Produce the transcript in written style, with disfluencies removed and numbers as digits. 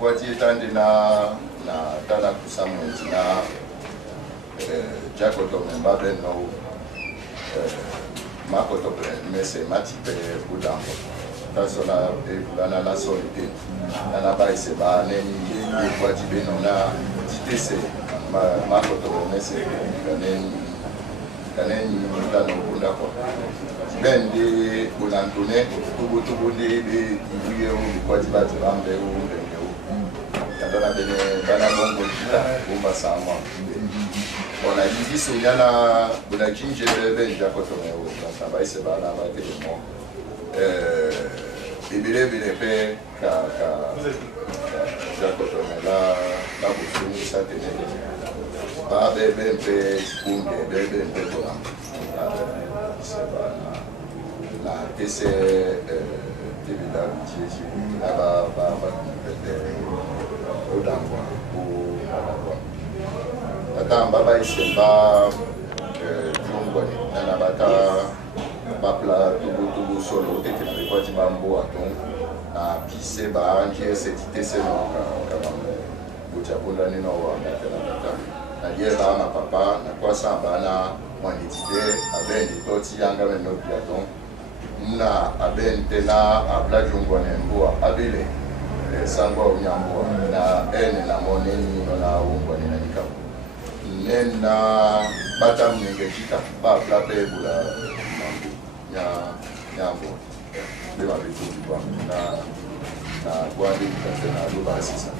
kwa tietande na tana kusamwezi na jako to membabe no mako to mese matipe budambo taso na bulana la solite na ba ise ba neni kwa tibeno na titese mako to mese kaneni mutano bunda ko bende bulantone tubu de ibuye kwa tibati bambe katana bene bana bongo kita kumba sama ona jiso yana buna kinje bebe jako to mewo na ba ise ba na ba te mo ibile pe ka jako to la bufu sa te ne ba bebe pe kunge bebe pe to se ba na tese tibida chichi na ba pe odangwa o adangwa atamba ba isemba jungwa na bata bapla tubu solo tete na kwa tibambo aton na pise ba anje setite seno ka bucha bunda ni no wa na tata na die ba ma papa na kwa samba na mwanitide abendi toti yanga no biaton na abente na abla jungwa nembo abile sangwa unyambo na ene na moneni na ungwa ni nanika nena bata mnengejika ba plape bula nyambo bema vitu kwa na kwani tena lugha sasa.